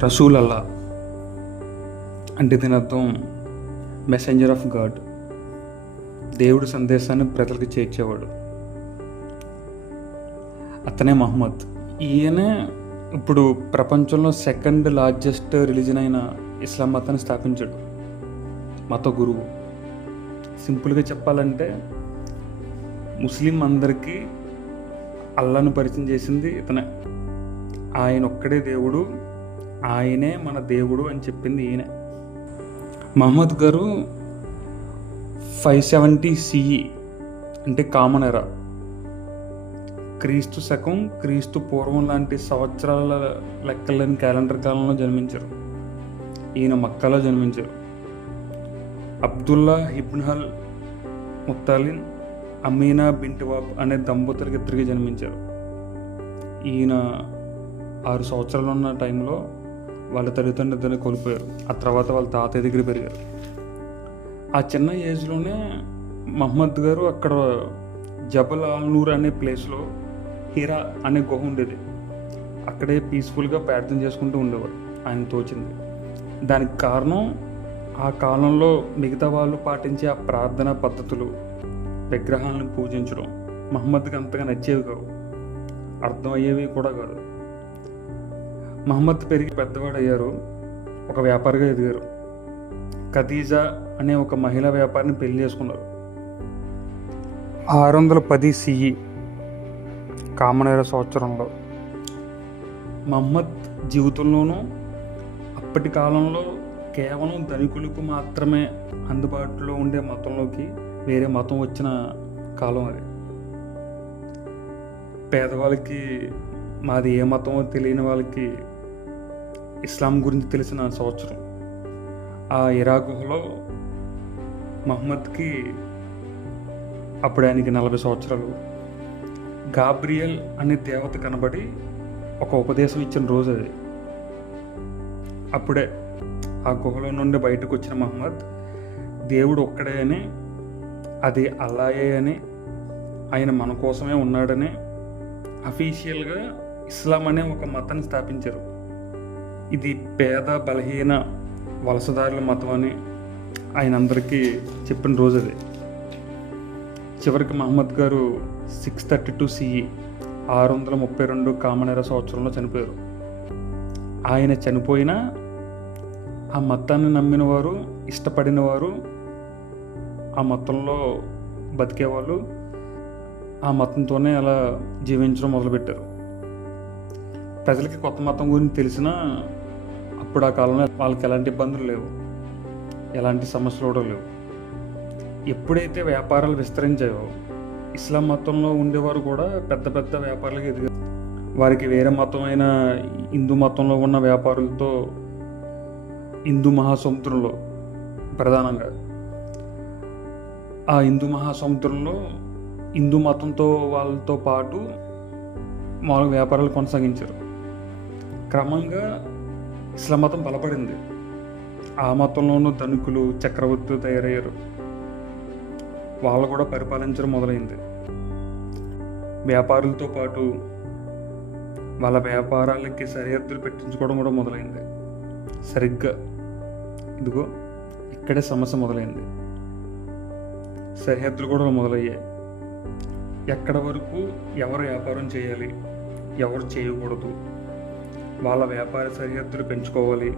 రసూల్ అల్లా అంటే దీని అర్థం మెసెంజర్ ఆఫ్ గాడ్. దేవుడి సందేశాన్ని ప్రజలకు చేర్చేవాడు. అతనే మహమ్మద్. ఈయనే ఇప్పుడు ప్రపంచంలో సెకండ్ లార్జెస్ట్ రిలీజన్ అయిన ఇస్లాం మతాన్ని స్థాపించాడు. మత గురువు. సింపుల్గా చెప్పాలంటే ముస్లిం అందరికీ అల్లాను పరిచయం చేసింది ఇతనే. ఆయన ఒక్కడే దేవుడు, ఆయనే మన దేవుడు అని చెప్పింది ఈయనే. మహమ్మద్ గారు 570 CE అంటే కామన్ ఎరా, క్రీస్తు శకం క్రీస్తు పూర్వం లాంటి సంవత్సరాల లెక్కలేని క్యాలెండర్ కాలంలో జన్మించారు. ఈయన మక్కాలో జన్మించారు. Abdullah ibn Muttalib, Amina bint Wahb అనే దంపతులకి ఇద్దరికి జన్మించారు. ఈయన 6 సంవత్సరాలు ఉన్న టైంలో వాళ్ళ తల్లిదండ్రులు కోల్పోయారు. ఆ తర్వాత వాళ్ళ తాతయ్య దగ్గర పెరిగారు. ఆ చిన్న ఏజ్లోనే మహమ్మద్ గారు అక్కడ జబల్ ఆల్ నూర్ అనే ప్లేస్లో హీరా అనే గుహ ఉండేది. అక్కడే పీస్ఫుల్గా ప్రార్థన చేసుకుంటూ ఉండేవారు. ఆయన తోచింది. దానికి కారణం ఆ కాలంలో మిగతా వాళ్ళు పాటించే ఆ ప్రార్థనా పద్ధతులు, విగ్రహాలను పూజించడం మహమ్మద్కి అంతగా నచ్చేవి కావు, అర్థమయ్యేవి కూడా కాదు. మహమ్మద్ పెరిగి పెద్దవాడయ్యారు. ఒక వ్యాపారిగా ఎదిగారు. ఖదీజా అనే ఒక మహిళా వ్యాపారిని పెళ్లి చేసుకున్నారు. 610 CE కామన్ ఎరా సంవత్సరంలో. మహమ్మద్ జీవితంలోనూ అప్పటి కాలంలో కేవలం ధనికులకు మాత్రమే అందుబాటులో ఉండే మతంలోకి వేరే మతం వచ్చిన కాలం అది. పేదవాళ్ళకి, మాది ఏ మతమో తెలియని వాళ్ళకి ఇస్లాం గురించి తెలిసిన సంవత్సరం. ఆ ఇరా గుహలో మహమ్మద్కి అప్పుడు ఆయనకి 40 సంవత్సరాలు. గాబ్రియల్ అనే దేవత కనబడి ఒక ఉపదేశం ఇచ్చిన రోజు అది. అప్పుడే ఆ గుహలో నుండి బయటకు వచ్చిన మహమ్మద్ దేవుడు ఒక్కడే అని, అది అల్లాయే అని, ఆయన మన కోసమే ఉన్నాడని అఫీషియల్గా ఇస్లాం అనే ఒక మతాన్ని స్థాపించారు. ఇది పేద బలహీన వలసదారుల మతం అని ఆయన అందరికీ చెప్పిన రోజు అది. చివరికి మహమ్మద్ గారు 632 CE 632 కామన్ ఎరా సంవత్సరంలో చనిపోయారు. ఆయన చనిపోయినా ఆ మతాన్ని నమ్మిన వారు, ఇష్టపడిన వారు, ఆ మతంలో బతికేవాళ్ళు ఆ మతంతోనే అలా జీవించడం మొదలుపెట్టారు. ప్రజలకి కొత్త మతం గురించి తెలిసినా అప్పుడు ఆ కాలంలో వాళ్ళకి ఎలాంటి ఇబ్బందులు లేవు, ఎలాంటి సమస్యలు కూడా లేవు. ఎప్పుడైతే వ్యాపారాలు విస్తరించాయో ఇస్లాం మతంలో ఉండేవారు కూడా పెద్ద పెద్ద వ్యాపారాలకు ఎదిగారు. వారికి వేరే మతమైన హిందూ మతంలో ఉన్న వ్యాపారులతో హిందూ మహాసముద్రంలో, ప్రధానంగా ఆ హిందూ మహాసముద్రంలో హిందూ మతంతో వాళ్ళతో పాటు మామూలుగా వ్యాపారాలు కొనసాగించారు. క్రమంగా ఇస్లాం మతం బలపడింది. ఆ మతంలోనూ ధనికులు, చక్రవర్తులు తయారయ్యారు. వాళ్ళు కూడా పరిపాలించడం మొదలైంది. వ్యాపారులతో పాటు వాళ్ళ వ్యాపారాలకి సరిహద్దులు పెట్టించుకోవడం కూడా మొదలైంది. సరిగ్గా ఇదిగో ఇక్కడే సమస్య మొదలైంది. సరిహద్దులు కూడా మొదలయ్యాయి. ఎక్కడ వరకు ఎవరు వ్యాపారం చేయాలి, ఎవరు చేయకూడదు, వాళ్ళ వ్యాపార సరిహద్దులు పెంచుకోవాలి,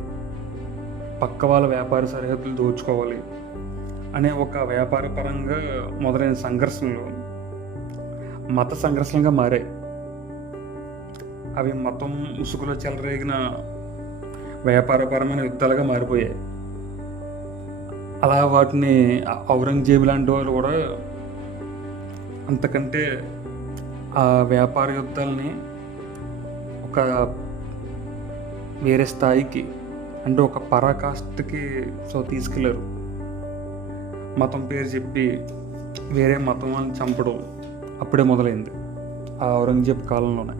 పక్క వాళ్ళ వ్యాపార సరిహద్దులు దోచుకోవాలి అనే ఒక వ్యాపార పరంగా మొదలైన సంఘర్షణలు మత సంఘర్షణగా మారాయి. అవి మతం ముసుగులో చెలరేగిన వ్యాపారపరమైన యుద్ధాలుగా మారిపోయాయి. అలా వాటిని ఔరంగజేబు లాంటి వాళ్ళు కూడా అంతకంటే ఆ వ్యాపార యుద్ధాలని ఒక వేరే స్థాయికి, అంటే ఒక పరాకాష్ఠకి తీసుకెళ్లారు. మతం పేరు చెప్పి వేరే మతం అని చంపడం అప్పుడే మొదలైంది ఆ ఔరంగజేబు కాలంలోనే.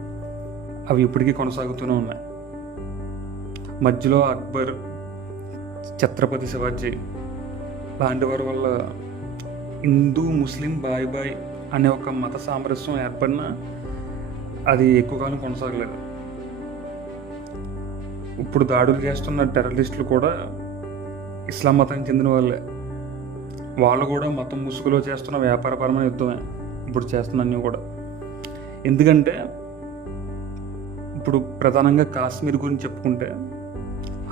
అవి ఇప్పటికీ కొనసాగుతూనే ఉన్నాయి. మధ్యలో అక్బర్, ఛత్రపతి శివాజీ లాంటి వారి వల్ల హిందూ ముస్లిం బాయ్ బాయ్ అనే ఒక మత సామరస్యం ఏర్పడినా అది ఎక్కువ కాలం కొనసాగలేదు. ఇప్పుడు దాడులు చేస్తున్న టెర్రరిస్టులు కూడా ఇస్లాం మతానికి చెందిన వాళ్ళే. వాళ్ళు కూడా మతం ముసుగులో చేస్తున్న వ్యాపారపరమైన యుద్ధమే ఇప్పుడు చేస్తున్నన్నీ కూడా. ఎందుకంటే ఇప్పుడు ప్రధానంగా కాశ్మీర్ గురించి చెప్పుకుంటే,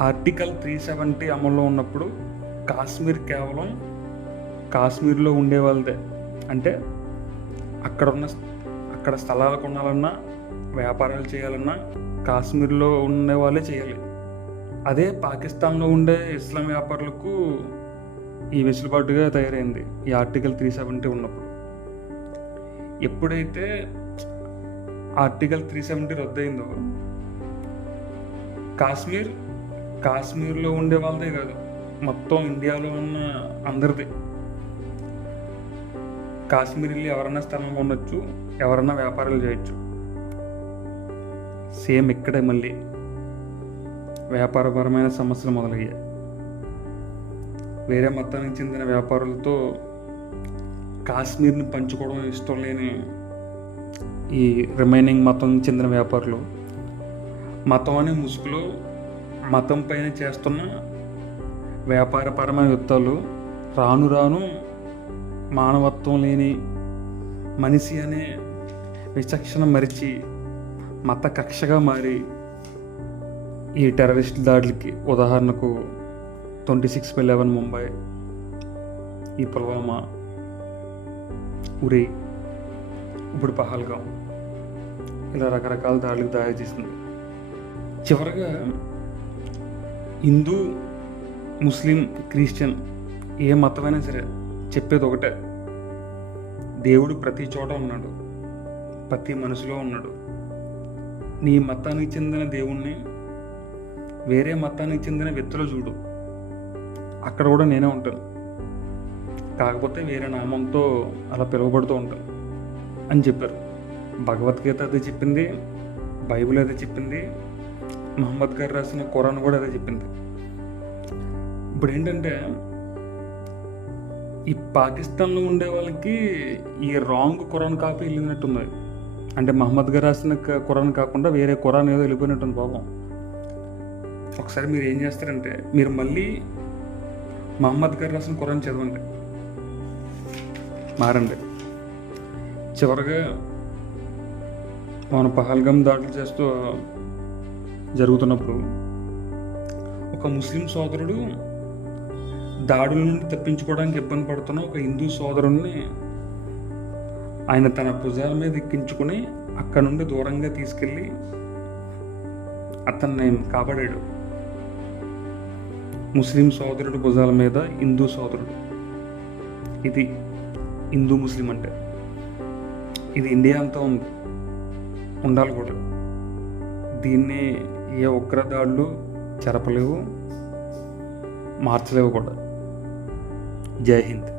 ఆర్టికల్ 370 అమల్లో ఉన్నప్పుడు కాశ్మీర్ కేవలం కాశ్మీర్లో ఉండే వాళ్ళదే. అంటే అక్కడ స్థలాలు కొనాలన్నా వ్యాపారాలు చేయాలన్నా కాశ్మీర్లో ఉండే వాళ్ళే చేయాలి. అదే పాకిస్తాన్లో ఉండే ఇస్లాం వ్యాపారులకు ఈ వెసులుబాటుగా తయారైంది ఈ ఆర్టికల్ 370 ఉన్నప్పుడు. ఎప్పుడైతే ఆర్టికల్ 370 రద్దయిందో కాశ్మీర్లో ఉండే వాళ్ళదే కాదు, మొత్తం ఇండియాలో ఉన్న అందరిది. కాశ్మీర్ వెళ్ళి ఎవరైనా స్థలం కొనొచ్చు, ఎవరైనా వ్యాపారాలు చేయొచ్చు. సేమ్ ఇక్కడే మళ్ళీ వ్యాపారపరమైన సమస్యలు మొదలయ్యాయి. వేరే మతానికి చెందిన వ్యాపారులతో కాశ్మీర్ని పంచుకోవడం ఇష్టం లేని ఈ రిమైనింగ్ మతం చెందిన వ్యాపారులు మతం అనే ముసుగులో మతం పైన చేస్తున్న వ్యాపారపరమైన యుద్ధాలు రాను రాను మానవత్వం లేని మనిషి అనే విచక్షణ మరిచి మత కక్షగా మారి ఈ టెర్రరిస్ట్ దాడులకి, ఉదాహరణకు 26/11 ముంబై, ఈ పుల్వామా, ఉరి, ఇప్పుడు పహల్గాం, ఇలా రకరకాల దాడులకు దారి తీసింది. చివరగా హిందూ, ముస్లిం, క్రిస్టియన్ ఏ మతమైనా సరే చెప్పేది ఒకటే: దేవుడు ప్రతి చోట ఉన్నాడు, ప్రతి మనసులో ఉన్నాడు. నీ మతానికి చెందిన దేవుణ్ణి వేరే మతానికి చెందిన వ్యక్తులు చూడు, అక్కడ కూడా నేనే ఉంటాను, కాకపోతే వేరే నామంతో అలా పిలువబడుతూ ఉంటాను అని చెప్పారు. భగవద్గీత అదే చెప్పింది, బైబిల్ అదే చెప్పింది, మహమ్మద్ గారు రాసిన ఖురాన్ కూడా అదే చెప్పింది. ఇప్పుడు ఏంటంటే ఈ పాకిస్తాన్లో ఉండే వాళ్ళకి ఈ రాంగ్ ఖురాన్ కాపీ వెళ్ళినట్టుంది. అంటే మహమ్మద్ గారు రాసిన ఖురాన్ కాకుండా వేరే ఖురాన్ ఏదో వెళ్ళిపోయినట్టుంది పాపం. ఒకసారి మీరు ఏం చేస్తారంటే, మీరు మళ్ళీ మహమ్మద్ గారు రాసిన ఖురాన్ చదవండి, మారండి. చివరిగా మన పహల్గాం దాడులు చేస్తూ జరుగుతున్నప్పుడు ఒక ముస్లిం సోదరుడు దాడుల నుండి తప్పించుకోవడానికి ఇబ్బంది పడుతున్న ఒక హిందూ సోదరుడిని ఆయన తన భుజాల మీద ఎక్కించుకొని అక్కడ నుండి దూరంగా తీసుకెళ్ళి అతన్ని కాపాడాడు. ముస్లిం సోదరుడు భుజాల మీద హిందూ సోదరుడు. ఇది హిందూ ముస్లిం అంటే. ఇది ఇండియా అంతా ఉంది, ఉండాలి కూడా. దీన్ని ఏ ఉగ్రదాడులు చెరపలేవు, మార్చలేవు కూడా. జై హింద్.